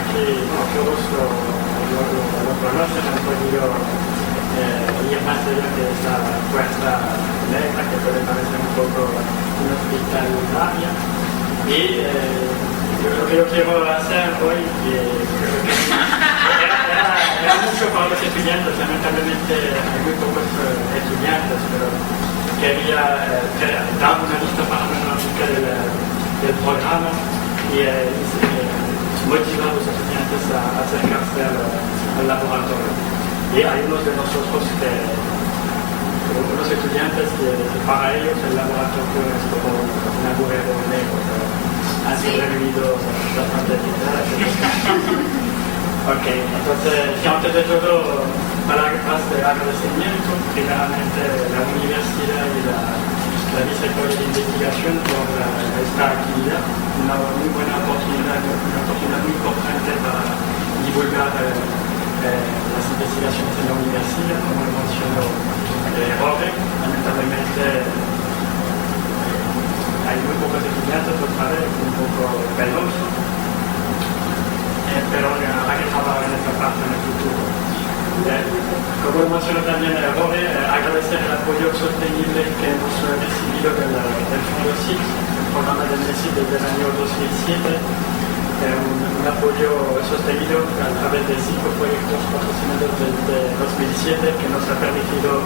aquí todos lo conocen, han podido ir más allá de esa puerta negra que puede parecer un poco un hospitalaria. Y lo que yo quiero hacer hoy, creo que era mucho para los estudiantes, lamentablemente hay muy pocos estudiantes, pero quería dar una lista panorāmica del programa y motivar a los estudiantes a acercarse al laboratorio. Y hay unos de nosotros unos estudiantes que para ellos el laboratorio es como un agujero negro, han sobrevivido bastante bien. Ok, entonces, antes de todo, palabras de agradecimiento, primeramente la universidad y la Vicerrectoría de Investigación por esta actividad, una muy buena oportunidad, una oportunidad muy importante para divulgar las investigaciones en la universidad, como lo mencionó Jorge. Lamentablemente hay muy pocos estudiantes, otra vez, un poco penoso. Pero habrá que trabajar en esta parte en el futuro. Como lo mencionó también Jorge, agradecer el apoyo sostenible que hemos recibido del Fondo SIC, el programa del MESIC desde el año 2007, un apoyo sostenido a través de 5 proyectos patrocinados desde 2007 que nos ha permitido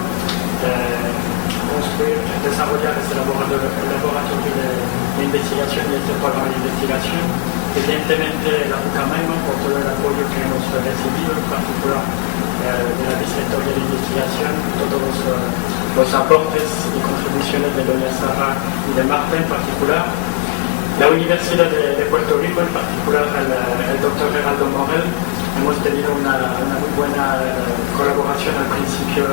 construir, desarrollar este laboratorio de investigación y este programa de investigación. Evidentemente la Bucaramanga por todo el apoyo que hemos recibido, en particular de la Vicerrectoría de Investigación, todos los aportes y contribuciones de doña Sara y de Marta en particular. La Universidad de Puerto Rico, en particular el doctor Geraldo Morel, hemos tenido una muy buena colaboración al principio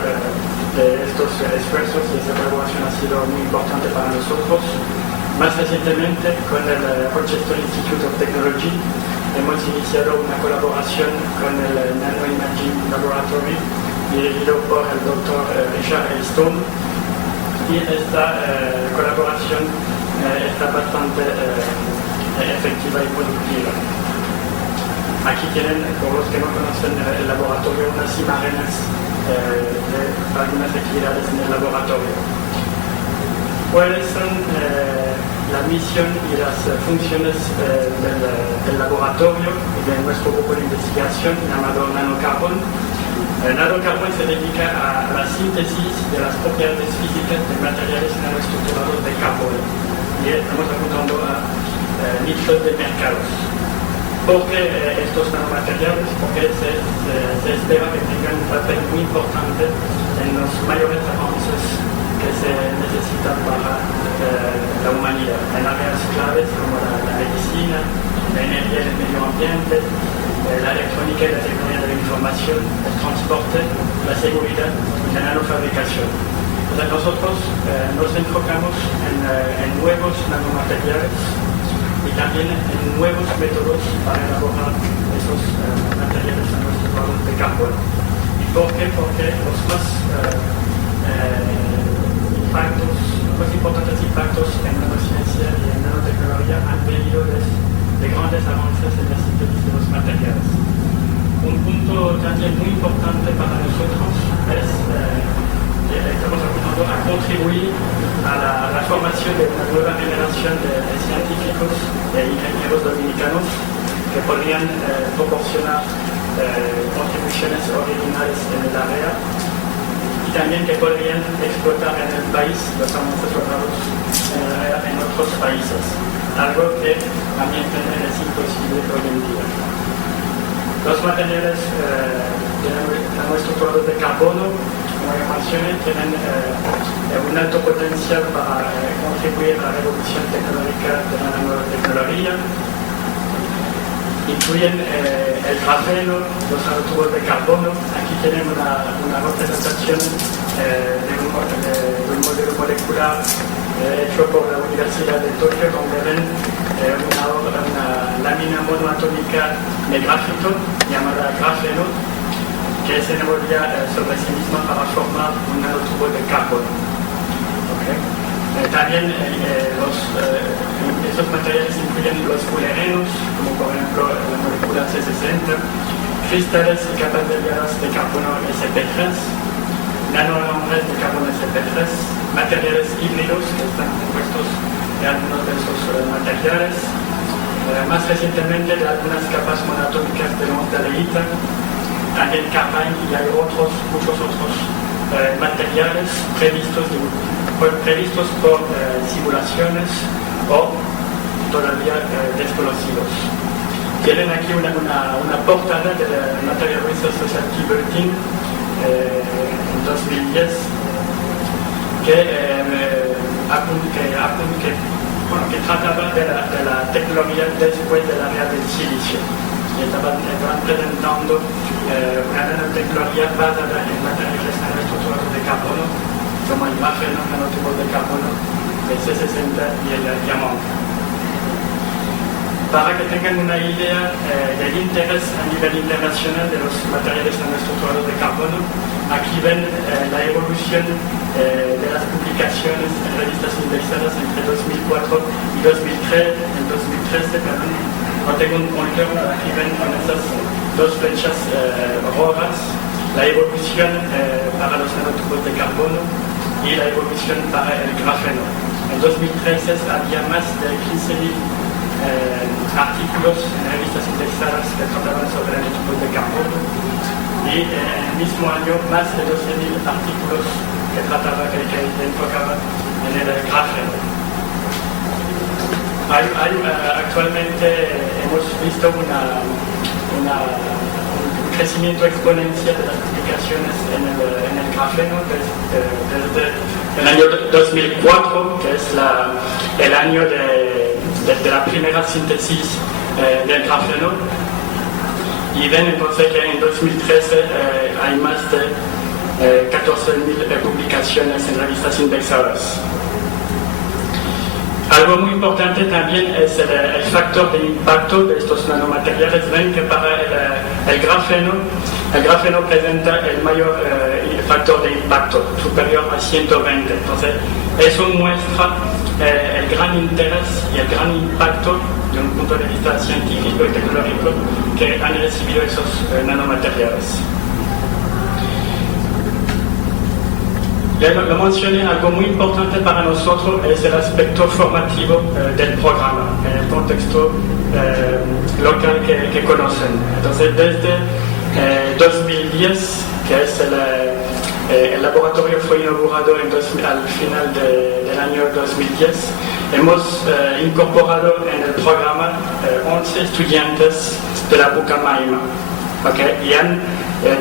de estos esfuerzos y esta colaboración ha sido muy importante para nosotros. Más recientemente, con el Rochester Institute of Technology, hemos iniciado una colaboración con el Nanoimaging Laboratory, dirigido por el doctor Richard Elstone, y esta colaboración está bastante efectiva y productiva. Aquí tienen, por los que no conocen el laboratorio, unas imágenes de algunas actividades en el laboratorio. ¿Cuáles son la misión y las funciones del laboratorio y de nuestro grupo de investigación llamado Nanocarbon? Nanocarbon se dedica a la síntesis de las propiedades físicas de materiales nanoestructurados de carbono. Y estamos apuntando a nichos de mercados. ¿Por qué estos nanomateriales? Porque se espera que tengan un papel muy importante en los mayores avances que se necesitan para la humanidad, en áreas claves como la medicina, la energía y el medio ambiente, la electrónica y la tecnología de la información, el transporte, la seguridad y la nanofabricación. Entonces nosotros nos enfocamos en nuevos nanomateriales y también en nuevos métodos para elaborar esos materiales nanoestructurados de carbono. ¿Y por qué? Porque los más importantes impactos en nanociencia y en nanotecnología han venido de grandes avances en la síntesis de los materiales. Un punto también muy importante para nosotros es que estamos apuntando a contribuir a la formación de una nueva generación de científicos e ingenieros dominicanos que podrían proporcionar contribuciones originales en el área y también que podrían explotar en el país los avances logrados en otros países, algo que a mi entender es imposible hoy en día. Los materiales nanoestructurados de carbono, como ya mencioné, tienen un alto potencial para contribuir a la revolución tecnológica de la nanotecnología. Incluyen el grafeno, los nanotubos de carbono. Aquí tienen una representación de un modelo molecular hecho por la Universidad de Tokio, donde ven una lámina monoatómica de grafito llamada grafeno, que se enrolla sobre sí misma para formar un nanotubo de carbono. Okay. También los esos materiales incluyen los fullerenos, como por ejemplo la molécula C60, cristales y capas delgadas de carbono sp3, nanorombres de carbono sp3, materiales híbridos que están compuestos de algunos de esos materiales, más recientemente de algunas capas monoatómicas de longdaleíta, también carbine, y hay muchos otros materiales previstos por simulaciones o todavía desconocidos. Tienen aquí una portada del Material Research Society Bulletin en 2010 que trataba de la tecnología después de la era del silicio. Y estaban presentando una nanotecnología basada en materiales nanoestructurados de carbono, como el grafeno, nanotubos de carbono, el C60 y el diamante. Para que tengan una idea del interés a nivel internacional de los materiales nanoestructurados de carbono, aquí ven la evolución de las publicaciones en revistas indexadas entre 2004 y 2013, no tengo un pointer, aquí ven con esas dos flechas rojas la evolución para los nanotubos de carbono y la evolución para el grafeno. En 2013 había más de 15.000 artículos en revistas indexadas que trataban sobre nanotubos de carbono y en el mismo año más de 12.000 artículos que enfocaban en el grafeno. Actualmente hemos visto un crecimiento exponencial de las publicaciones en el grafeno desde el año 2004, que es el año de la primera síntesis del grafeno, y ven entonces que en 2013 hay más de 14.000 publicaciones en revistas indexadas. Algo muy importante también es el factor de impacto de estos nanomateriales. Ven que para el grafeno presenta el mayor factor de impacto, superior a 120. Entonces, eso muestra el gran interés y el gran impacto de un punto de vista científico y tecnológico que han recibido esos nanomateriales. Ya lo mencioné, algo muy importante para nosotros es el aspecto formativo del programa, en el contexto local que conocen. Entonces, desde 2010, que es el laboratorio fue inaugurado al final del año 2010, hemos incorporado en el programa 11 estudiantes de la Pucamaima, ¿okay? Y han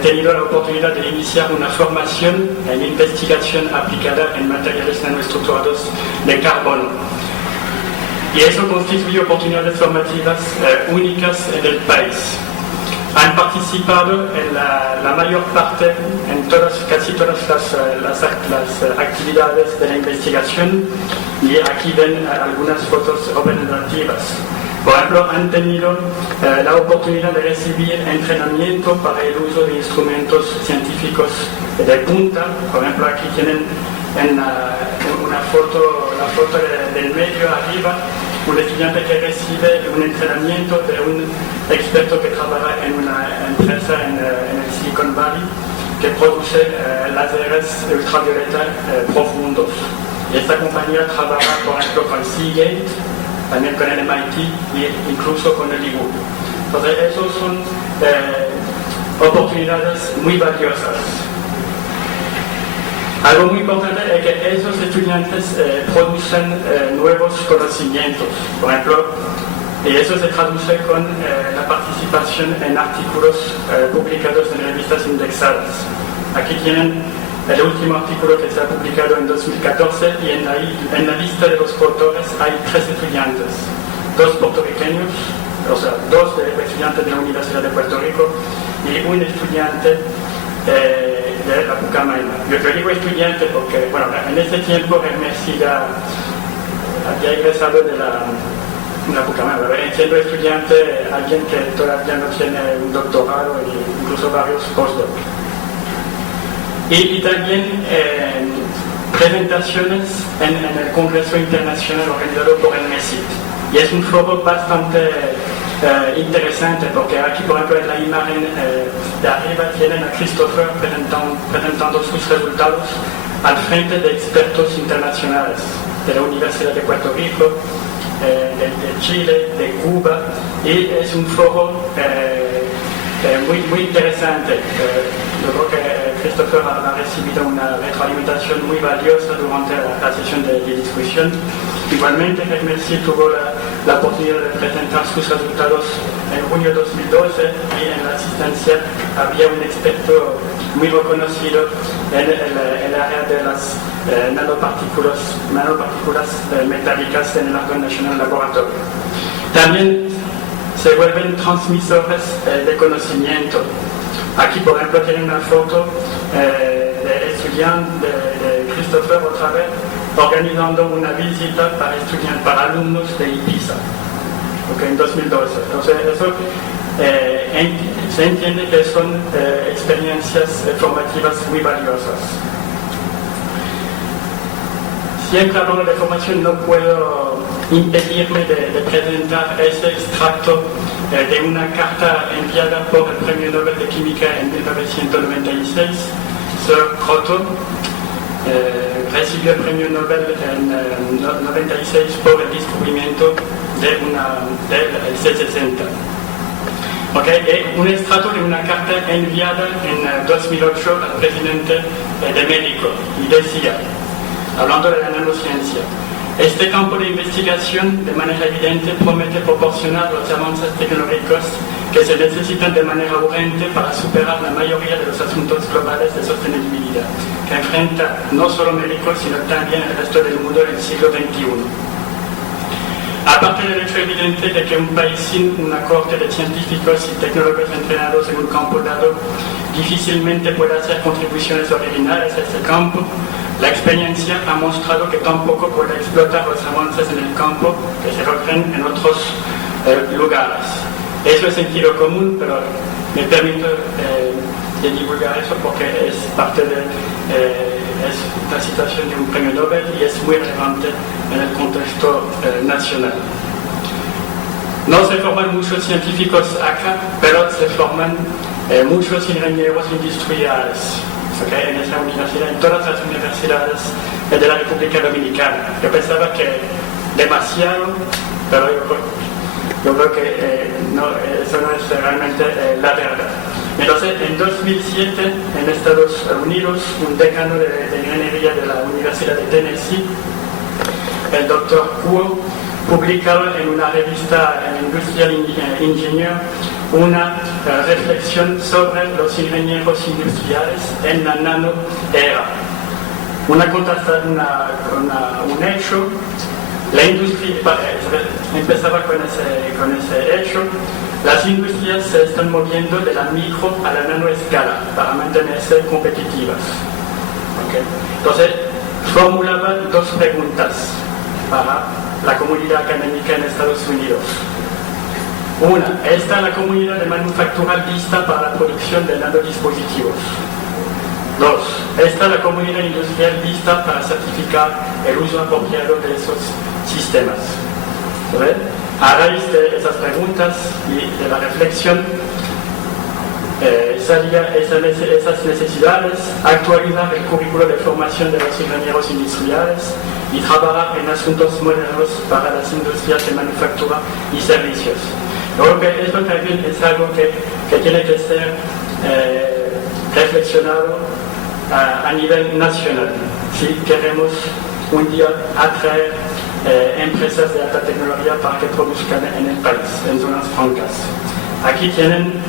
tenido la oportunidad de iniciar una formación en investigación aplicada en materiales nanoestructurados de carbono. Y eso constituye oportunidades formativas únicas en el país. Han participado en la mayor parte, en casi todas las actividades de la investigación, y aquí ven algunas fotos representativas. Por ejemplo, han tenido la oportunidad de recibir entrenamiento para el uso de instrumentos científicos de punta. Por ejemplo, aquí tienen la foto del medio arriba, un estudiante que recibe un entrenamiento de un experto que trabaja en una empresa en el Silicon Valley que produce láseres ultravioleta profundos. Y esta compañía trabaja, por ejemplo, con Seagate, también con el MIT e incluso con el IGU. Entonces, esas son oportunidades muy valiosas. Algo muy importante es que esos estudiantes producen nuevos conocimientos. Por ejemplo, y eso se traduce con la participación en artículos publicados en revistas indexadas. Aquí tienen el último artículo que se ha publicado en 2014 y en la lista de los autores hay 3 estudiantes, 2 puertorriqueños, o sea, 2 estudiantes de la Universidad de Puerto Rico y un estudiante de la Pucamaima. Yo digo estudiante porque, bueno, en ese tiempo Hermes ya había egresado de la Pucamaima, pero siendo estudiante, alguien que todavía no tiene un doctorado e incluso varios postdocs. Y también presentaciones en el Congreso Internacional organizado por el MESIT. y es un foro bastante interesante porque aquí, por ejemplo, en la imagen de arriba tienen a Christopher presentando sus resultados al frente de expertos internacionales de la Universidad de Puerto Rico, de Chile, de Cuba, y es un foro muy interesante. Yo creo que Christopher ha recibido una retroalimentación muy valiosa durante la sesión de discusión. Igualmente, Hermessi tuvo la oportunidad de presentar sus resultados en junio de 2012 y en la asistencia había un experto muy reconocido en el área de las nanopartículas metálicas en el Argonne National Laboratory. También se vuelven transmisores de conocimiento. Aquí, por ejemplo, tienen una foto de estudiante de Christopher otra vez organizando una visita para alumnos de Ibiza, en 2012. Entonces, eso se entiende que son experiencias formativas muy valiosas. Siempre hablando de formación, no puedo impedirme de presentar ese extracto de una carta enviada por el Premio Nobel de Química en 1996, Sir Croton. Recibió el Premio Nobel en 1996 por el descubrimiento del C60. Un extracto de una carta enviada en 2008 al presidente de México y decía, hablando de la nanociencia, este campo de investigación de manera evidente promete proporcionar los avances tecnológicos que se necesitan de manera urgente para superar la mayoría de los asuntos globales de sostenibilidad que enfrenta no solo México sino también el resto del mundo en el siglo XXI. Aparte del hecho evidente de que un país sin una corte de científicos y tecnólogos entrenados en un campo dado difícilmente puede hacer contribuciones originales a este campo, la experiencia ha mostrado que tampoco puede explotar los avances en el campo que se logran en otros lugares. Eso es sentido común, pero me permito de divulgar eso porque es parte de es una situación de un premio Nobel y es muy relevante en el contexto nacional. No se forman muchos científicos acá, pero se forman muchos ingenieros industriales en esa universidad, en todas las universidades de la República Dominicana. Yo pensaba que demasiado, pero yo creo que eso no es realmente la verdad. Entonces, en 2007, en Estados Unidos, un decano de ingeniería de la Universidad de Tennessee, el Dr. Kuo, publicaba en una revista Industrial Engineer una reflexión sobre los ingenieros industriales en la nanoera. Un hecho, la industria empezaba con ese hecho. Las industrias se están moviendo de la micro a la nanoescala para mantenerse competitivas. Entonces, formulaba dos preguntas para la comunidad académica en Estados Unidos. Una, ¿está la comunidad de manufactura lista para la producción de nanodispositivos? Dos, ¿está la comunidad industrial lista para certificar el uso apropiado de esos sistemas? ¿Ven? A raíz de esas preguntas y de la reflexión, salían esas necesidades, actualizar el currículo de formación de los ingenieros industriales y trabajar en asuntos modernos para las industrias de manufactura y servicios. Yo creo que esto también es algo que tiene que ser reflexionado a nivel nacional, si queremos un día atraer empresas de alta tecnología para que produzcan en el país, en zonas francas. Aquí tienen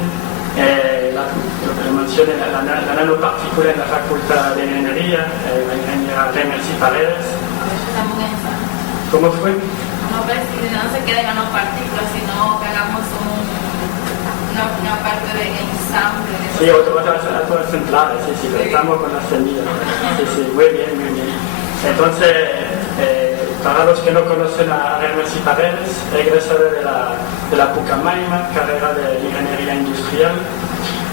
lo que mencioné, la nanopartícula en la Facultad de Ingeniería, la ingeniera Hermessi Paredes. ¿Cómo fue? No, pues, si no se quede en nanopartículas, sino que hagamos una parte de ensamble. Sí, otras centrales, sí, estamos con las semillas. Sí, muy bien. Entonces, para los que no conocen a Hermessi Paredes, egresada de la Pucamaima, carrera de Ingeniería Industrial,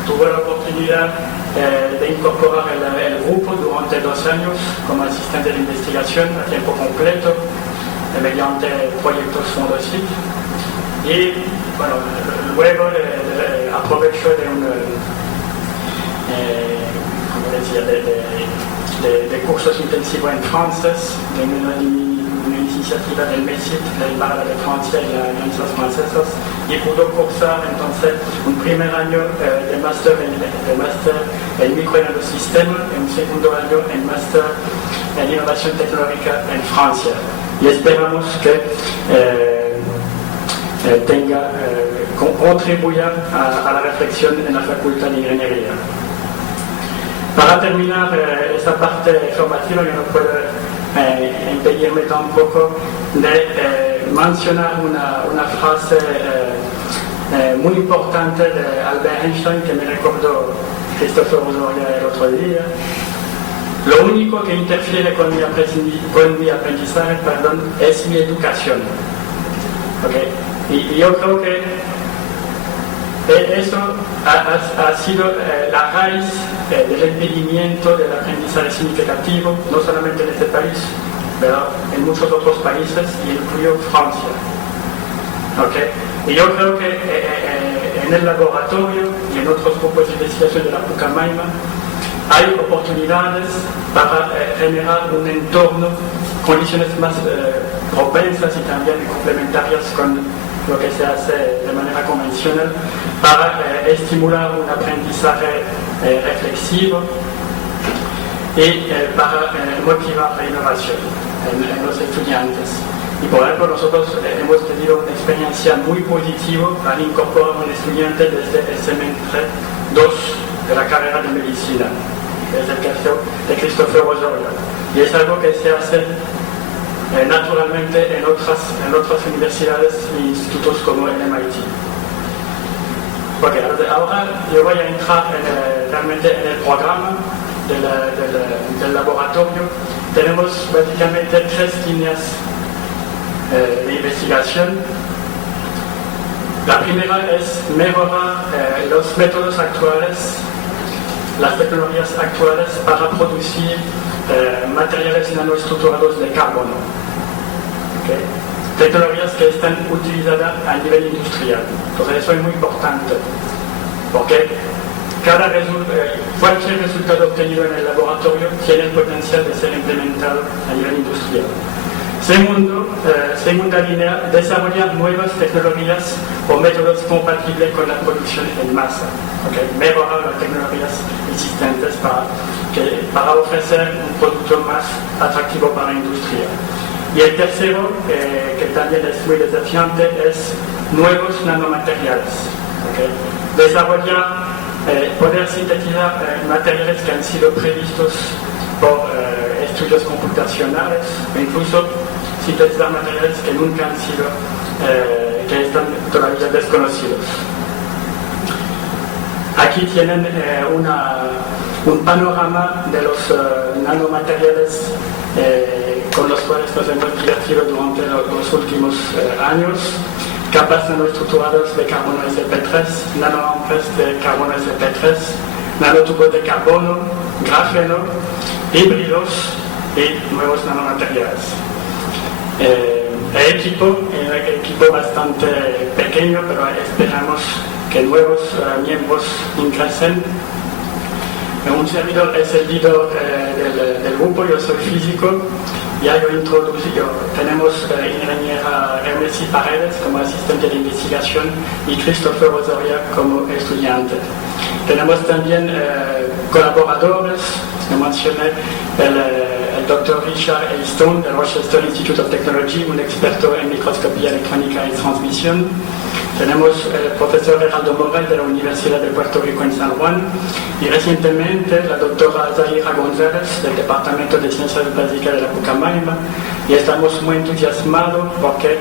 tuvo la oportunidad de incorporar el grupo durante 2 años como asistente de investigación a tiempo completo. mediante proyectos fondos. Y bueno, luego aprovecho de cursos intensivos en francés, de una iniciativa del MESIT, la Embajada de Francia y las Alianzas Francesas, y pudo cursar entonces un primer año de máster en micronanosistema y un segundo año en máster en innovación tecnológica en Francia. Y esperamos que contribuya a la reflexión en la Facultad de Ingeniería. Para terminar esta parte formativa, yo no puedo impedirme tampoco de mencionar una frase muy importante de Albert Einstein que me recordó Christopher Osoria el otro día. Lo único que interfiere con mi aprendizaje, es mi educación. ¿Okay? Y yo creo que eso ha sido la raíz del impedimento del aprendizaje significativo, no solamente en este país, pero en muchos otros países, incluido Francia. ¿Okay? Y yo creo que en el laboratorio y en otros grupos de investigación de la Pucamaima hay oportunidades para generar un entorno, condiciones más propensas y también complementarias con lo que se hace de manera convencional para estimular un aprendizaje reflexivo y para motivar la innovación en los estudiantes. Y por ejemplo, nosotros hemos tenido una experiencia muy positiva al incorporar a un estudiante desde el semestre 2 de la carrera de medicina, desde el caso de Christopher Osoria. Y es algo que se hace naturalmente en otras universidades e institutos como el MIT. Okay, ahora yo voy a entrar realmente en el programa del laboratorio. Tenemos básicamente 3 líneas de investigación. La primera es mejorar los métodos actuales, las tecnologías actuales para producir materiales nanoestructurados de carbono. ¿Okay? Tecnologías que están utilizadas a nivel industrial. Entonces eso es muy importante, porque cualquier resultado obtenido en el laboratorio tiene el potencial de ser implementado a nivel industrial. Segunda línea, desarrollar nuevas tecnologías o métodos compatibles con la producción en masa. ¿Okay? Mejorar las tecnologías existentes para ofrecer un producto más atractivo para la industria. Y el tercero, que también es muy desafiante, es nuevos nanomateriales. ¿Okay? Desarrollar, poder sintetizar materiales que han sido previstos por estudios computacionales, e incluso sintetizar materiales que nunca han sido, que están todavía desconocidos. Aquí tienen un panorama de los nanomateriales con los cuales nos hemos divertido durante los últimos años. Capas nanoestructuradas de carbono sp3, nanoampres de carbono sp3, nanotubos de carbono, grafeno, híbridos y nuevos nanomateriales. El equipo bastante pequeño, pero esperamos que nuevos miembros ingresen. Un servidor es el líder del grupo, yo soy físico. Ya yo introducido, tenemos ingeniera Hermesi Paredes como asistente de investigación y Christopher Osoria como estudiante. Tenemos también colaboradores, como mencioné, el doctor Richard Easton del Rochester Institute of Technology, un experto en microscopía electrónica y transmisión. Tenemos el profesor Geraldo Morel de la Universidad de Puerto Rico en San Juan y recientemente la doctora Zahira González del Departamento de Ciencias Básicas de la Pucamaima, y estamos muy entusiasmados porque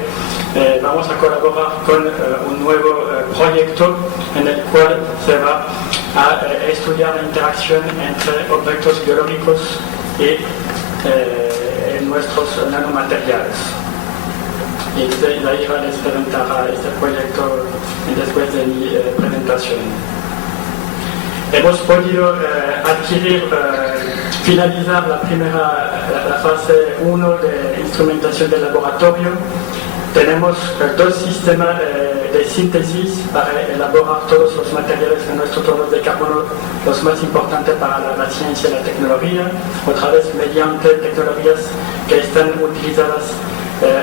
vamos a colaborar con un nuevo proyecto en el cual se va a estudiar la interacción entre objetos biológicos y nuestros nanomateriales. Y Zahira les presentará este proyecto después de mi presentación. Hemos podido adquirir finalizar la fase 1 de instrumentación del laboratorio. Tenemos dos sistemas de síntesis para elaborar todos los materiales de nuestro tonos de carbono, los más importantes para la ciencia y la tecnología, otra vez mediante tecnologías que están utilizadas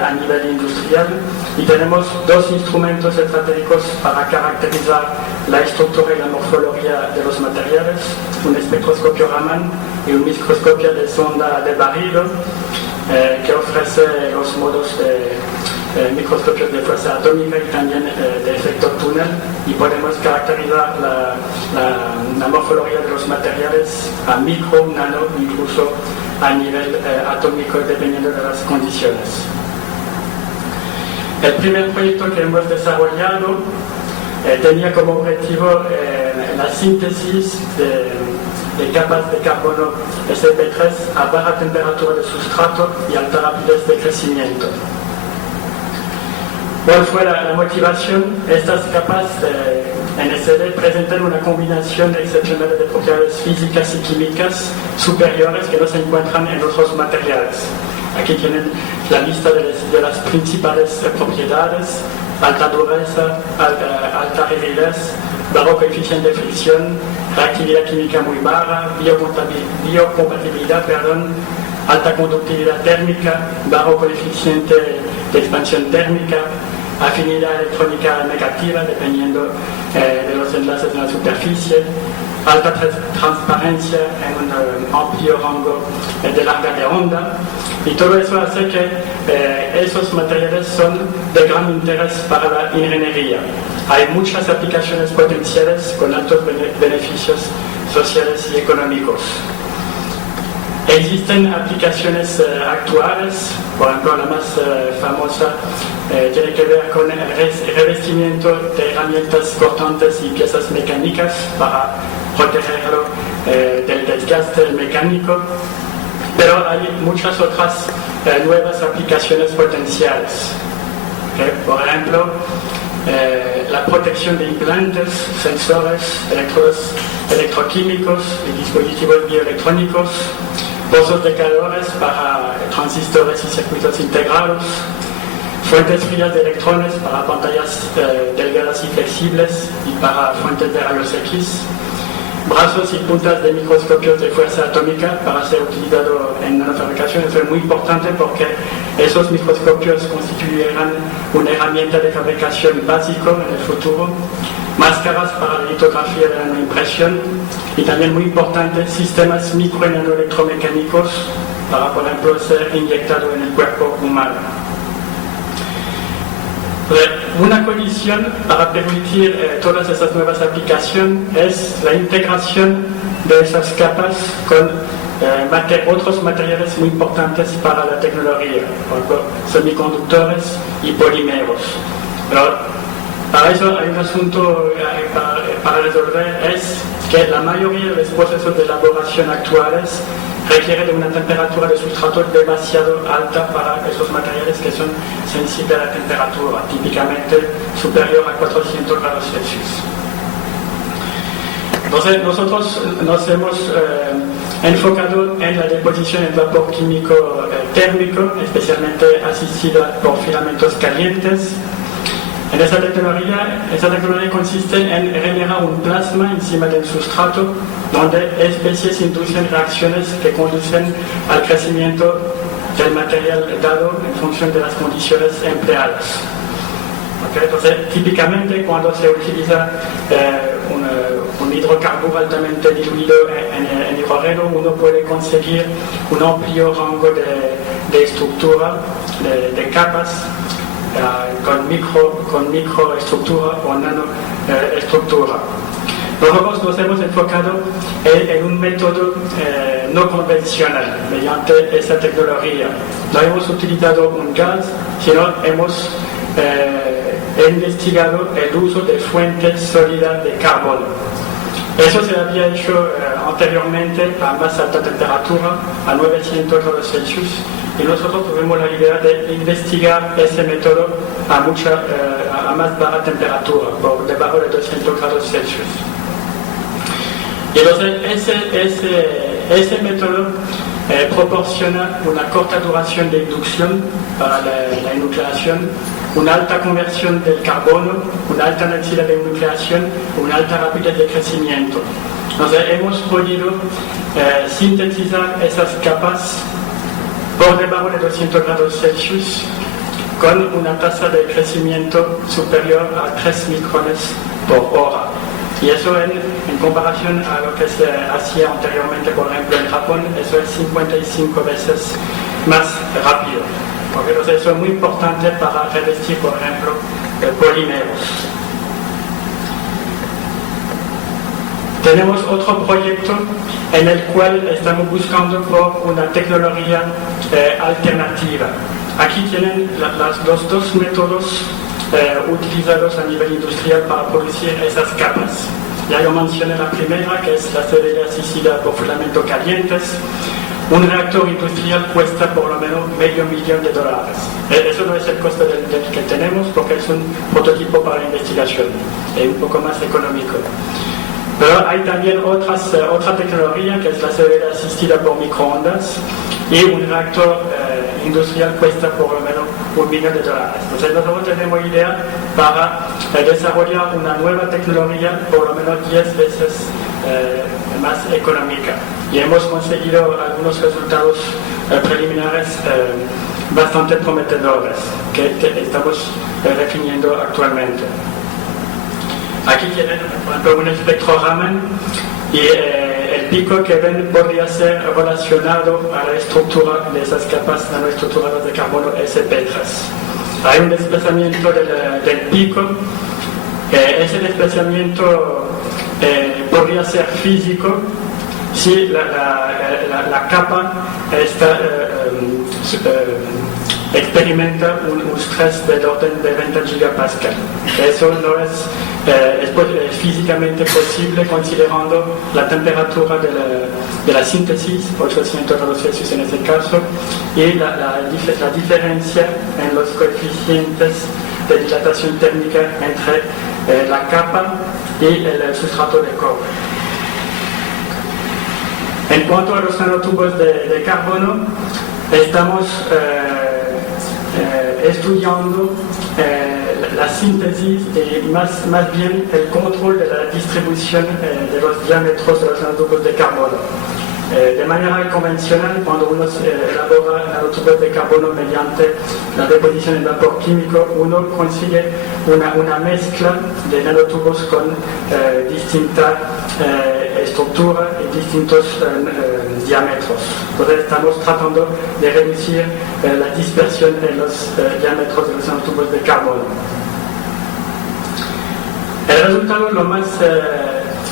a nivel industrial. Y tenemos dos instrumentos estratégicos para caracterizar la estructura y la morfología de los materiales, un espectroscopio Raman y un microscopio de sonda de barrido, que ofrece los modos de microscopios de fuerza atómica y también de efecto túnel, y podemos caracterizar la morfología de los materiales a micro, nano, incluso a nivel atómico, dependiendo de las condiciones. El primer proyecto que hemos desarrollado tenía como objetivo la síntesis de capas de carbono sp3 a baja temperatura de sustrato y alta rapidez de crecimiento. ¿Cuál fue la motivación? Estas capas NSD presentan una combinación excepcional de propiedades físicas y químicas superiores que no se encuentran en otros materiales. Aquí tienen la lista de las principales propiedades: alta dureza, alta rigidez, bajo coeficiente de fricción, reactividad química muy baja, biocompatibilidad, alta conductividad térmica, bajo coeficiente de expansión térmica, afinidad electrónica negativa dependiendo de los enlaces en la superficie, alta transparencia en un amplio rango de larga de onda, y todo eso hace que esos materiales son de gran interés para la ingeniería. Hay muchas aplicaciones potenciales con altos beneficios sociales y económicos. Existen aplicaciones actuales, por ejemplo la más famosa tiene que ver con el revestimiento de herramientas cortantes y piezas mecánicas para protegerlo del desgaste mecánico, pero hay muchas otras nuevas aplicaciones potenciales. ¿Okay? Por ejemplo, la protección de implantes, sensores, electrodos electroquímicos y dispositivos bioelectrónicos, pozos de calores para transistores y circuitos integrados, fuentes frías de electrones para pantallas delgadas y flexibles y para fuentes de rayos X, brazos y puntas de microscopios de fuerza atómica para ser utilizado en la fabricación. Eso es muy importante porque esos microscopios constituirán una herramienta de fabricación básico en el futuro. Máscaras para la litografía de la nanoimpresión, y también muy importante, sistemas micro y nanoelectromecánicos para, por ejemplo, ser inyectado en el cuerpo humano. Una condición para permitir todas esas nuevas aplicaciones es la integración de esas capas con otros materiales muy importantes para la tecnología, por ejemplo, semiconductores y polímeros. Pero para eso hay un asunto para resolver, es que la mayoría de los procesos de elaboración actuales requieren de una temperatura de sustrato demasiado alta para esos materiales que son sensibles a la temperatura, típicamente superior a 400 grados Celsius. Entonces nosotros nos hemos enfocado en la deposición en vapor químico térmico, especialmente asistida por filamentos calientes. En esa tecnología consiste en generar un plasma encima del sustrato donde especies inducen reacciones que conducen al crecimiento del material dado en función de las condiciones empleadas. ¿Okay? Entonces, típicamente cuando se utiliza un hidrocarburo altamente diluido en hidrógeno, uno puede conseguir un amplio rango de estructura, de capas, con microestructura o nanoestructura. Nosotros nos hemos enfocado en un método no convencional mediante esta tecnología. No hemos utilizado un gas, sino hemos investigado el uso de fuentes sólidas de carbono. Eso se había hecho anteriormente a más alta temperatura, a 900 grados Celsius, y nosotros tuvimos la idea de investigar ese método a más baja temperatura, por debajo de 200 grados Celsius. Y entonces Este método proporciona una corta duración de inducción para la enucleación, una alta conversión del carbono, una alta densidad de nucleación, una alta rapidez de crecimiento. Entonces hemos podido sintetizar esas capas por debajo de 200 grados Celsius con una tasa de crecimiento superior a 3 micrones por hora. Y eso en comparación a lo que se hacía anteriormente, por ejemplo, en Japón, eso es 55 veces más rápido. Porque eso es muy importante para revestir, por ejemplo, polímeros. Tenemos otro proyecto en el cual estamos buscando por una tecnología alternativa. Aquí tienen los dos métodos utilizados a nivel industrial para producir esas capas. Ya yo mencioné la primera, que es la cerveza asistida por filamentos calientes. Un reactor industrial cuesta por lo menos $500,000. Eso no es el costo del que tenemos, porque es un prototipo para investigación, es un poco más económico. Pero hay también otra tecnología, que es la cerveza asistida por microondas, y un reactor industrial cuesta por lo menos $1,000,000. Entonces nosotros tenemos idea para desarrollar una nueva tecnología por lo menos 10 veces más económica. Y hemos conseguido algunos resultados preliminares bastante prometedores que estamos definiendo actualmente. Aquí tienen, por ejemplo, un espectro Raman y el pico que ven podría ser relacionado a la estructura de esas capas nanoestructuradas de carbono sp3. Hay un desplazamiento del pico. Ese desplazamiento podría ser físico si la capa experimenta un estrés del orden de 20 gigapascal. Eso no es físicamente posible considerando la temperatura de la síntesis, 800 grados Celsius en ese caso, y la diferencia en los coeficientes de dilatación térmica entre la capa y el sustrato de cobre. En cuanto a los nanotubos de carbono, estamos estudiando la síntesis y más bien el control de la distribución de los diámetros de los nanotubos de carbono. De manera convencional, cuando uno elabora nanotubos de carbono mediante la deposición en vapor químico, uno consigue una mezcla de nanotubos con distinta estructura y distintos diámetros. Entonces estamos tratando de reducir la dispersión en los diámetros de los nanotubos de carbono. El resultado lo más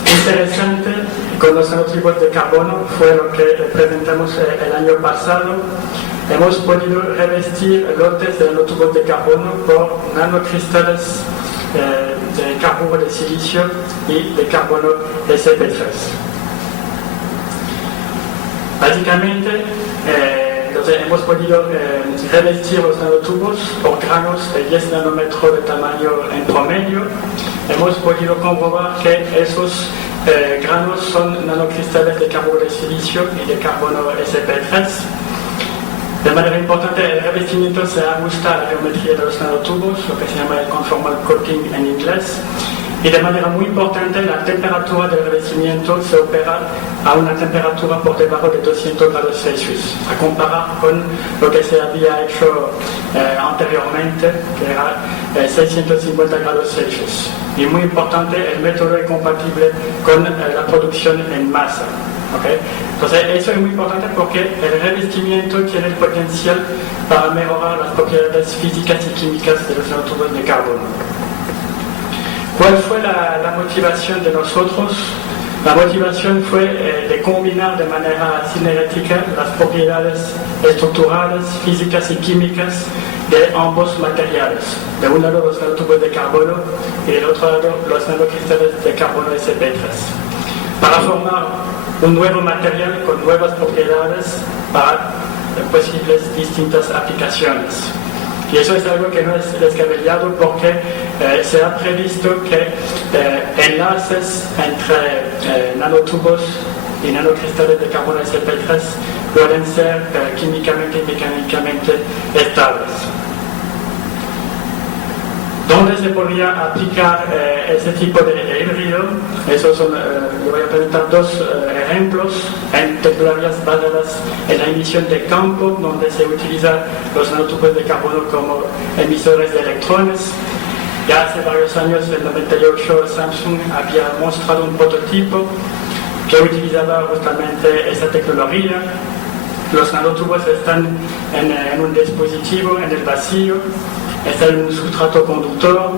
interesante con los nanotubos de carbono fue lo que presentamos el año pasado. Hemos podido revestir lotes de nanotubos de carbono por nanocristales de carburo de silicio y de carbono sp3. Básicamente, entonces hemos podido revestir los nanotubos por granos de 10 nanómetros de tamaño en promedio. Hemos podido comprobar que esos granos son nanocristales de carburo de silicio y de carbono sp3. De manera importante, el revestimiento se ajusta a la geometría de los nanotubos, lo que se llama el conformal coating en inglés. Y de manera muy importante, la temperatura del revestimiento se opera a una temperatura por debajo de 200 grados Celsius, a comparar con lo que se había hecho anteriormente, que era 650 grados Celsius. Y muy importante, el método es compatible con la producción en masa. ¿Okay? Entonces, eso es muy importante porque el revestimiento tiene el potencial para mejorar las propiedades físicas y químicas de los nanotubos de carbono. ¿Cuál fue la motivación de nosotros? La motivación fue de combinar de manera sinergética las propiedades estructurales, físicas y químicas de ambos materiales. De un lado los nanotubos de carbono y del otro lado los nanocristales de carbono sp3. Para formar un nuevo material con nuevas propiedades para posibles distintas aplicaciones. Y eso es algo que no es descabellado porque se ha previsto que enlaces entre nanotubos y nanocristales de carbono sp3 pueden ser químicamente y mecánicamente estables. ¿Dónde se podría aplicar ese tipo de híbrido? Esos son, yo voy a presentar dos ejemplos en tecnologías basadas en la emisión de campo, donde se utilizan los nanotubos de carbono como emisores de electrones. Ya hace varios años, en 98, Samsung había mostrado un prototipo que utilizaba justamente esa tecnología. Los nanotubos están en un dispositivo en el vacío, está en un sustrato conductor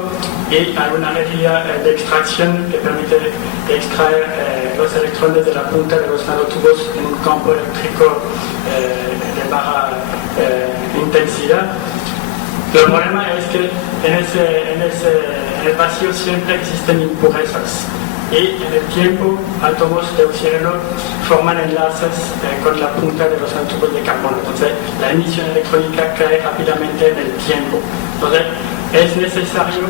y hay una rejilla de extracción que permite extraer los electrones de la punta de los nanotubos en un campo eléctrico de baja intensidad. El problema es que en el vacío siempre existen impurezas y en el tiempo átomos de oxígeno forman enlaces con la punta de los nanotubos de carbono. Entonces la emisión electrónica cae rápidamente en el tiempo. Entonces es necesario,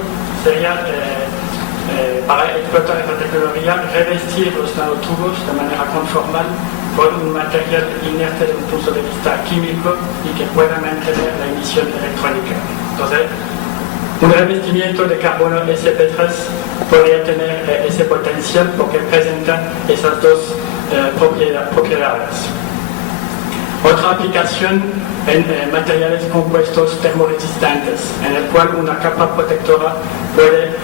para explotar esta tecnología, revestir los nanotubos de manera conformal con un material inerte desde un punto de vista químico y que pueda mantener la emisión electrónica. Entonces, un revestimiento de carbono sp3 podría tener ese potencial porque presenta esas dos propiedades. Otra aplicación en materiales compuestos termoresistentes, en el cual una capa protectora puede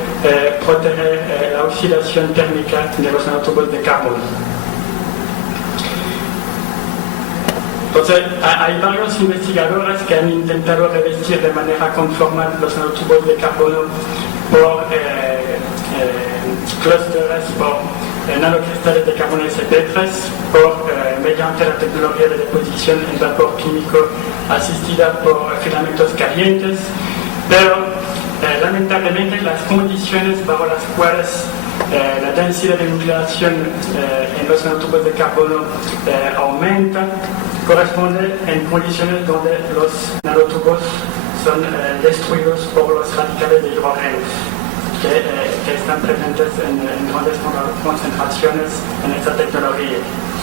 proteger la oxidación térmica de los nanotubos de carbono. Entonces, hay varios investigadores que han intentado revestir de manera conformal los nanotubos de carbono por clústeres, por nanocristales de carbono sp3, mediante la tecnología de deposición en vapor químico asistida por filamentos calientes, pero lamentablemente las condiciones bajo las cuales la densidad de nucleación en los nanotubos de carbono aumenta corresponde en condiciones donde los nanotubos son destruidos por los radicales de hidrógeno que están presentes en grandes concentraciones en esta tecnología.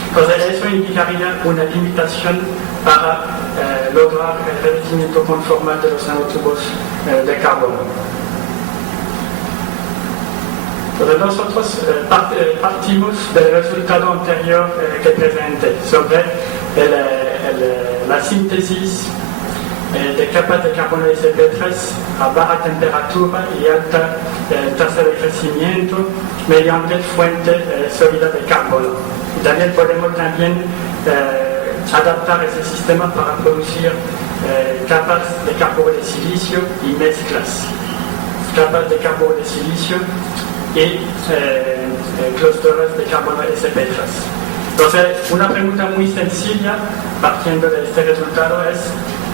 Entonces eso indicaría una limitación para lograr el revestimiento conformal de los nanotubos de carbono. Entonces nosotros partimos del resultado anterior que presenté sobre la síntesis de capas de carbono sp3 a baja temperatura y alta tasa de crecimiento mediante fuente sólida de carbono. Y también podemos adaptar ese sistema para producir capas de carbono de silicio y mezclas. Capas de carbono de silicio y clústeres de carbono sp3. Entonces, una pregunta muy sencilla, partiendo de este resultado, es: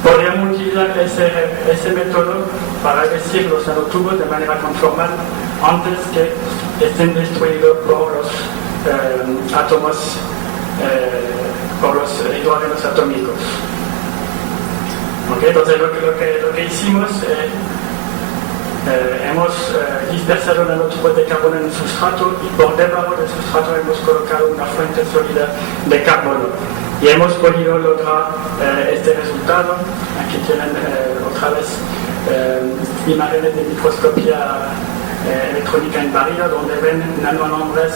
¿podríamos utilizar ese método para revestir los nanotubos de manera conformal antes que estén destruidos por los átomos, por los hidrógenos atómicos? ¿Okay? Entonces, lo que hicimos hemos dispersado nanotubos de carbono en el sustrato y por debajo del sustrato hemos colocado una fuente sólida de carbono. Y hemos podido lograr este resultado. Aquí tienen otra vez imágenes de microscopía electrónica inválida, donde ven nanonombres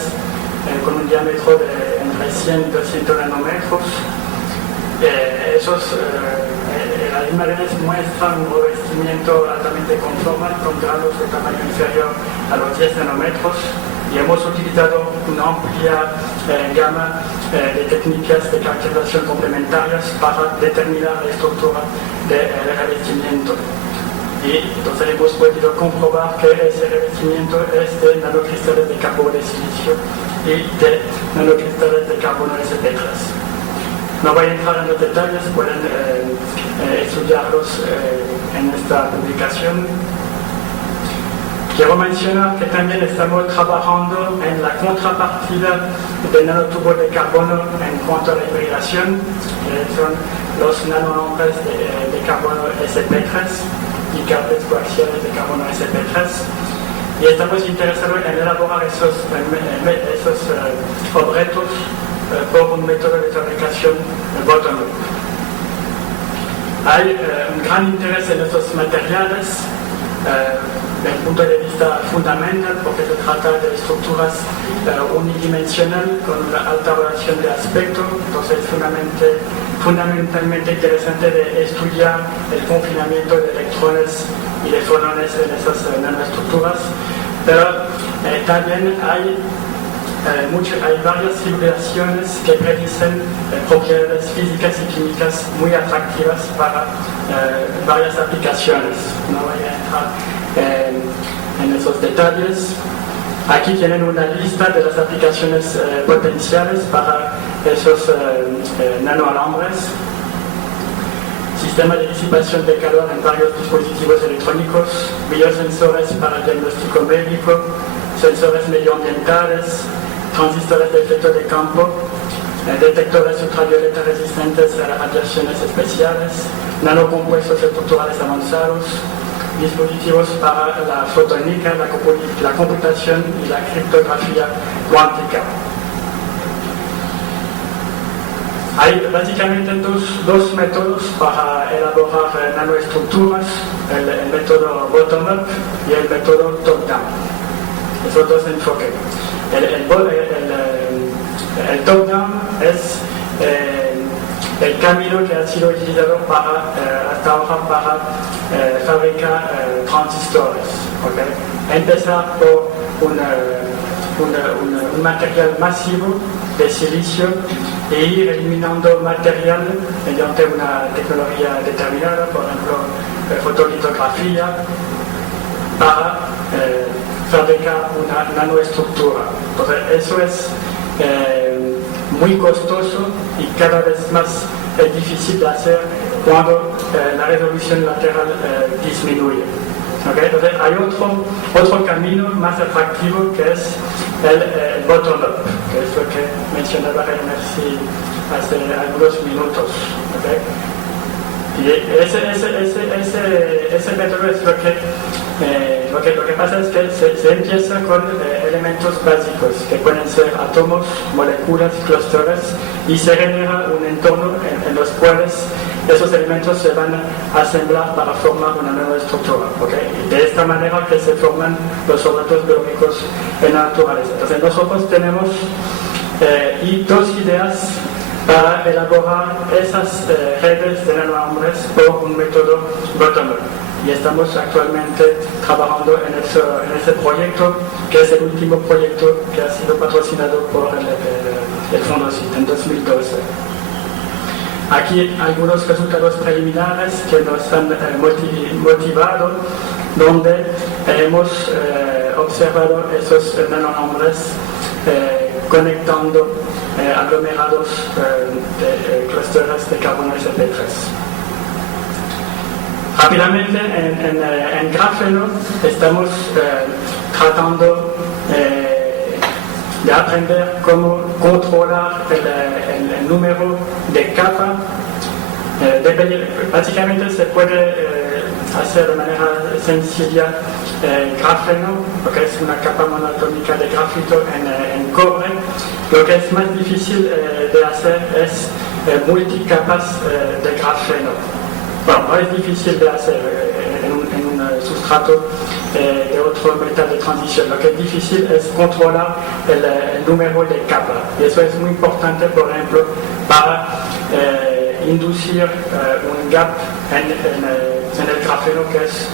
con un diámetro de entre 100 y 200 nanómetros. Las imágenes muestran un revestimiento altamente conformal con granos de tamaño inferior a los 10 nanómetros y hemos utilizado una amplia gama de técnicas de caracterización complementarias para determinar la estructura del revestimiento. Y entonces hemos podido comprobar que ese revestimiento es de nanocristales de carbono de silicio y de nanocristales de carbono sp3. No voy a entrar en los detalles, pueden estudiarlos en esta publicación. Quiero mencionar que también estamos trabajando en la contrapartida del nanotubo de carbono en cuanto a la hibridación, que son los nanonombres de carbono sp3 y cables coaxiales de carbono sp3. Y estamos interesados en elaborar esos objetos por un método de fabricación bottom-up. Hay un gran interés en estos materiales desde el punto de vista fundamental, porque se trata de estructuras unidimensionales con una alta relación de aspecto. Entonces es fundamentalmente interesante de estudiar el confinamiento de electrones y de fotones en esas nanoestructuras. Pero también hay varias civilizaciones que predicen propiedades físicas y químicas muy atractivas para varias aplicaciones. No voy a entrar en esos detalles. Aquí tienen una lista de las aplicaciones potenciales para esos nanoalambres. Sistema de disipación de calor en varios dispositivos electrónicos, biosensores para el diagnóstico médico, sensores medioambientales, transistores de efecto de campo, detectores ultravioleta resistentes a radiaciones especiales, nanocompuestos estructurales avanzados, dispositivos para la fotónica, la computación y la criptografía cuántica. Hay básicamente dos métodos para elaborar nanoestructuras, el método bottom-up y el método top-down. Esos dos enfoques. El top-down es el camino que ha sido utilizado hasta ahora para fabricar transistores. ¿Okay? Empezar por un material masivo de silicio e ir eliminando material mediante una tecnología determinada, por ejemplo, fotolitografía, para fabricar una nanoestructura. Entonces, eso es muy costoso y cada vez más difícil de hacer cuando la resolución lateral disminuye. ¿Okay? Entonces, hay otro camino más atractivo que es el bottom-up, que es lo que mencionaba René hace algunos minutos. ¿Okay? Y ese método es lo que pasa es que se empieza con elementos básicos, que pueden ser átomos, moléculas, clústeres, y se genera un entorno en los cuales esos elementos se van a asemblar para formar una nueva estructura. ¿Okay? Y de esta manera que se forman los objetos biológicos en la naturaleza. Entonces nosotros tenemos dos ideas para elaborar esas redes de nanoalambres por un método bottom-up. Y estamos actualmente trabajando en ese proyecto, que es el último proyecto que ha sido patrocinado por el Fondo CIT en 2012. Aquí algunos resultados preliminares que nos han motivado, donde hemos observado esos nanoalambres conectando aglomerados de clústeres de carbono sp3. Rápidamente, en grafeno estamos tratando de aprender cómo controlar el número de capas. Básicamente se puede hacer de manera sencilla grafeno, porque es una capa monoatómica de grafito en cobre. Lo que es más difícil de hacer es multicapas de grafeno. Bueno, no es difícil de hacer en un sustrato de otro metal de transición. Lo que es difícil es controlar el número de capas. Y eso es muy importante, por ejemplo, para inducir un gap en el grafeno, que es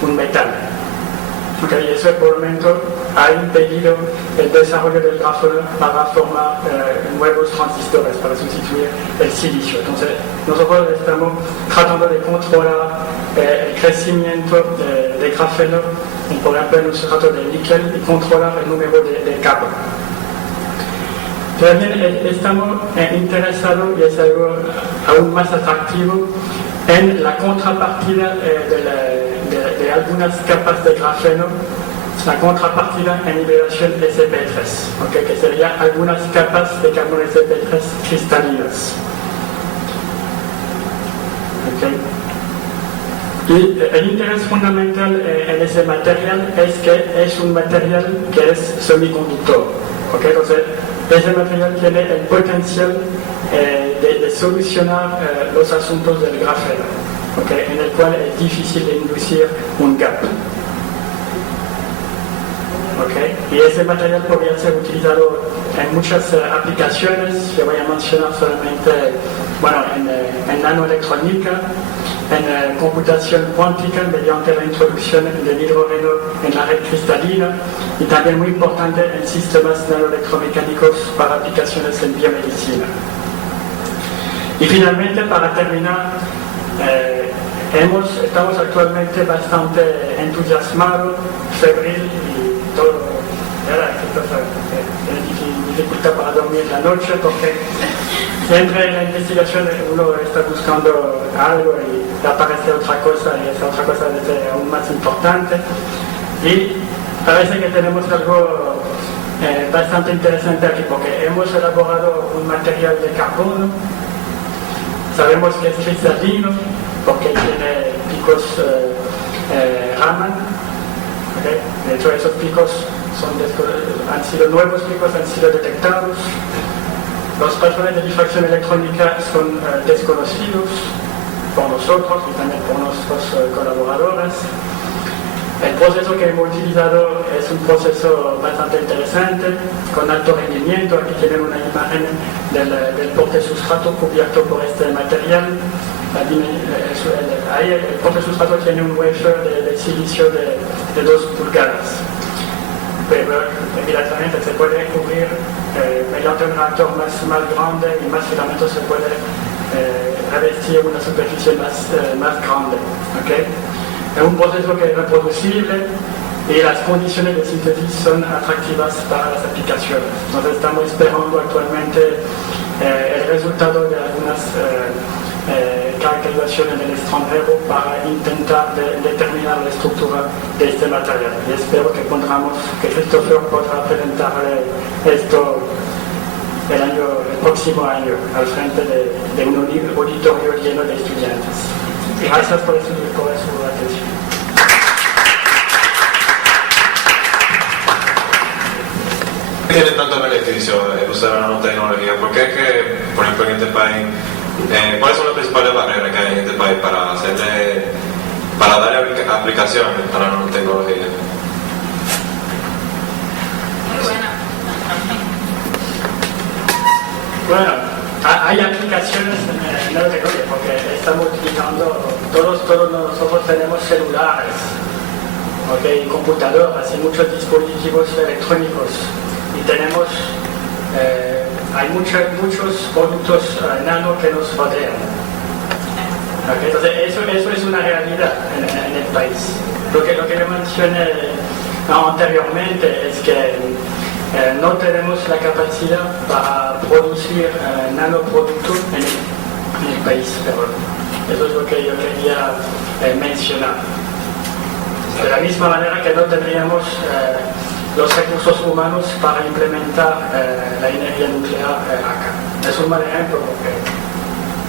un metal. Okay, y eso por el momento ha impedido el desarrollo del grafeno para formar nuevos transistores, para sustituir el silicio. Entonces, nosotros estamos tratando de controlar el crecimiento de grafeno, por ejemplo, en un sustrato de níquel, y controlar el número de capas. También estamos interesados, y es algo aún más atractivo, en la contrapartida de algunas capas de grafeno, la contrapartida en liberación sp3, ¿okay? Que serían algunas capas de carbono sp3 cristalinas. ¿Okay? Y el interés fundamental en ese material es que es un material que es semiconductor. ¿okay? Entonces, ese material tiene el potencial de solucionar los asuntos del grafeno, ¿okay? En el cual es difícil de inducir un gap. ¿Okay? Y ese material podría ser utilizado en muchas aplicaciones, que voy a mencionar solamente, bueno, en nanoelectrónica, en computación cuántica mediante la introducción del hidrógeno en la red cristalina, y también muy importante en sistemas nanoelectromecánicos para aplicaciones en biomedicina. Y finalmente, para terminar, estamos actualmente bastante entusiasmados, febril y todo. Ahora, tiene dificultad para dormir la noche porque siempre en la investigación uno está buscando algo y aparece otra cosa y esa otra cosa es aún más importante. Y parece que tenemos algo bastante interesante aquí porque hemos elaborado un material de carbono. Sabemos que es cristalino porque tiene picos Raman. ¿Okay? De hecho, esos picos han sido nuevos picos, han sido detectados. Los patrones de difracción electrónica son desconocidos por nosotros y también por nuestros colaboradores. El proceso que hemos utilizado es un proceso bastante interesante, con alto rendimiento. Aquí tienen una imagen del porte-sustrato cubierto por este material. Ahí el porte-sustrato tiene un wafer de silicio de 2 pulgadas. Pero evidentemente se puede cubrir mediante un reactor más grande y más filamentos se puede revestir una superficie más grande. ¿Okay? Es un proceso que es reproducible y las condiciones de síntesis son atractivas para las aplicaciones. Entonces estamos esperando actualmente el resultado de algunas caracterizaciones del extranjero para intentar determinar la estructura de este material. Y espero que Christopher podrá presentarle esto el próximo año al frente de un auditorio lleno de estudiantes. Gracias por su atención. ¿Tiene tanto beneficio usar la nanotecnología? ¿Por qué que, por ejemplo, en este país, cuáles son las principales barreras que hay en este país para darle aplicaciones a la nanotecnología? Muy buena. Bueno, hay aplicaciones en nanotecnología porque estamos utilizando, todos nosotros tenemos celulares, ¿okay? Computadoras y muchos dispositivos electrónicos y tenemos, hay muchos productos nano que nos rodean. ¿Okay? Entonces eso es una realidad en el país. Lo que yo mencioné anteriormente es que no tenemos la capacidad para producir nanoproductos en el país, pero eso es lo que yo quería mencionar. De la misma manera que no tendríamos los recursos humanos para implementar la energía nuclear acá. Es un mal ejemplo porque...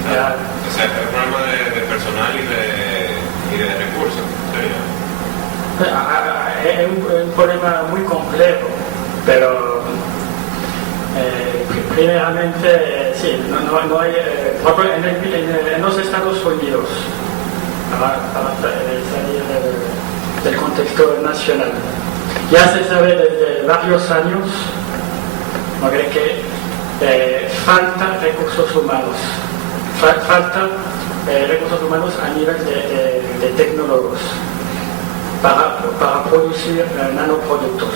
o sea, es un problema de personal y de recursos, ¿sería? Es un problema muy complejo, pero primeramente, sí, no hay... en los Estados Unidos, para salir del contexto nacional, ya se sabe desde varios años que falta recursos humanos. Falta recursos humanos a nivel de tecnólogos para producir nanoproductos.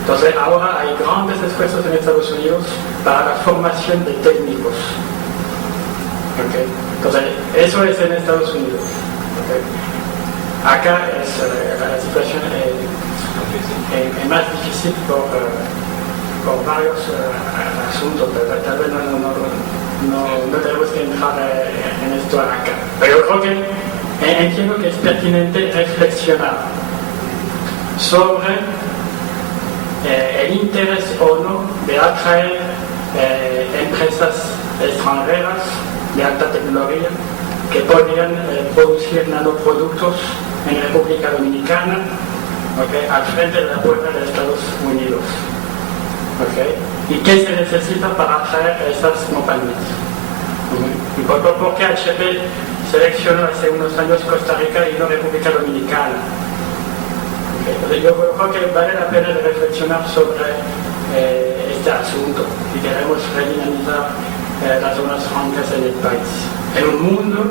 Entonces ahora hay grandes esfuerzos en Estados Unidos para la formación de técnicos. ¿Okay? Entonces eso es en Estados Unidos. ¿Okay? Acá la situación es más difícil por varios asuntos, pero tal vez no tenemos que entrar en esto acá. Pero yo creo que entiendo que es pertinente reflexionar sobre el interés o no de atraer empresas extranjeras de alta tecnología que podrían producir nanoproductos en República Dominicana, ¿okay? Al frente de la puerta de Estados Unidos. ¿Okay? ¿Y qué se necesita para atraer esas compañías? ¿Y por qué HP seleccionó hace unos años Costa Rica y no República Dominicana? ¿Okay? Yo creo que vale la pena de reflexionar sobre este asunto si queremos redinamizar las zonas francas en el país. En un mundo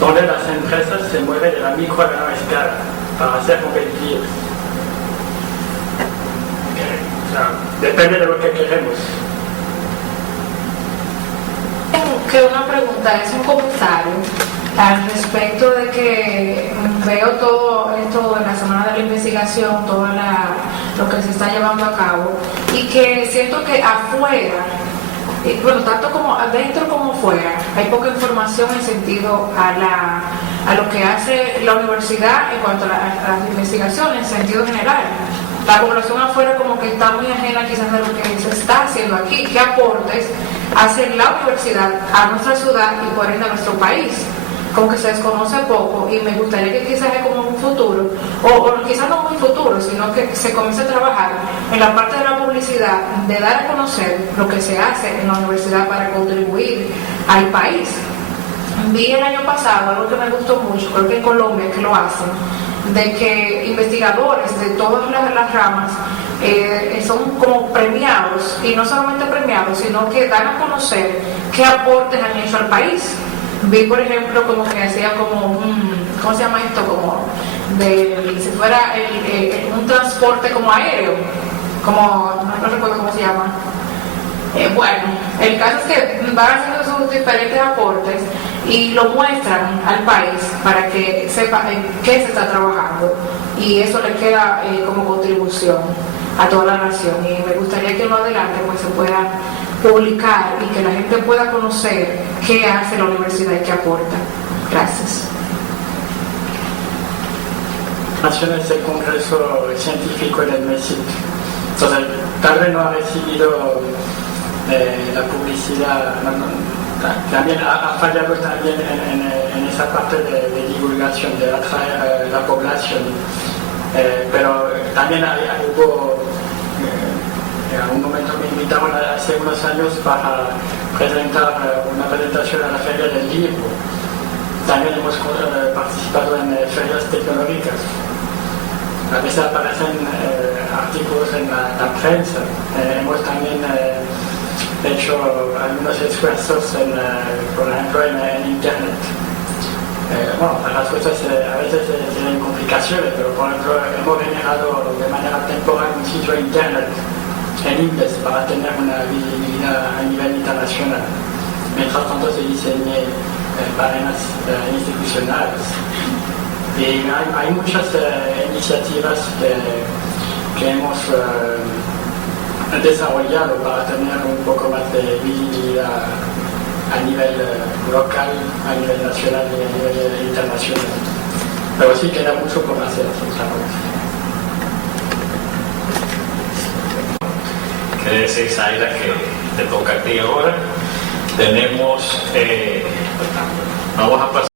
donde las empresas se mueven de la micro a la gran escala para ser competitivas. O sea, depende de lo que queremos. Que una pregunta, es un comentario al respecto de que veo todo esto en la semana de la investigación, todo lo que se está llevando a cabo, y que siento que afuera, bueno, tanto como adentro como fuera, hay poca información en sentido a lo que hace la universidad en cuanto a las investigaciones en sentido general. La población afuera como que está muy ajena quizás de lo que se está haciendo aquí. ¿Qué aportes hace la universidad a nuestra ciudad y por ende a nuestro país? Como que se desconoce poco, y me gustaría que quizás es como un futuro, o quizás no muy futuro, sino que se comience a trabajar en la parte de la publicidad, de dar a conocer lo que se hace en la universidad para contribuir al país. Vi el año pasado algo que me gustó mucho, creo que en Colombia que lo hacen, de que investigadores de todas las ramas son como premiados, y no solamente premiados, sino que dan a conocer qué aportes han hecho al país. Vi, por ejemplo, como que hacía como ¿cómo se llama esto? Como si fuera un transporte como aéreo, como, no recuerdo cómo se llama. Bueno, el caso es que van haciendo sus diferentes aportes y lo muestran al país para que sepa en qué se está trabajando, y eso le queda como contribución a toda la nación, y me gustaría que más adelante pues se pueda publicar y que la gente pueda conocer qué hace la universidad y qué aporta. Gracias. Es el Congreso Científico en el MESIC. Entonces, tal vez no ha recibido la publicidad, también ha fallado también en esa parte de divulgación, de atraer la población. Pero también hubo, a un momento me invitaron hace unos años para presentar una presentación a la Feria del Libro. También hemos participado en ferias tecnológicas. A veces aparecen artículos en la prensa. Hemos también hecho algunos esfuerzos, por ejemplo, en Internet. Bueno, las cosas a veces tienen complicaciones, pero por ejemplo hemos generado de manera temporal un sitio Internet en inglés para tener una visibilidad a nivel internacional. Mientras tanto se diseñan páginas institucionales. Y hay muchas iniciativas que hemos desarrollado para tener un poco más de visibilidad a nivel local, a nivel nacional y a nivel internacional. Pero sí queda mucho por hacer, Quiere decir, Zaira, que te toca a ti ahora. Tenemos, vamos a pasar.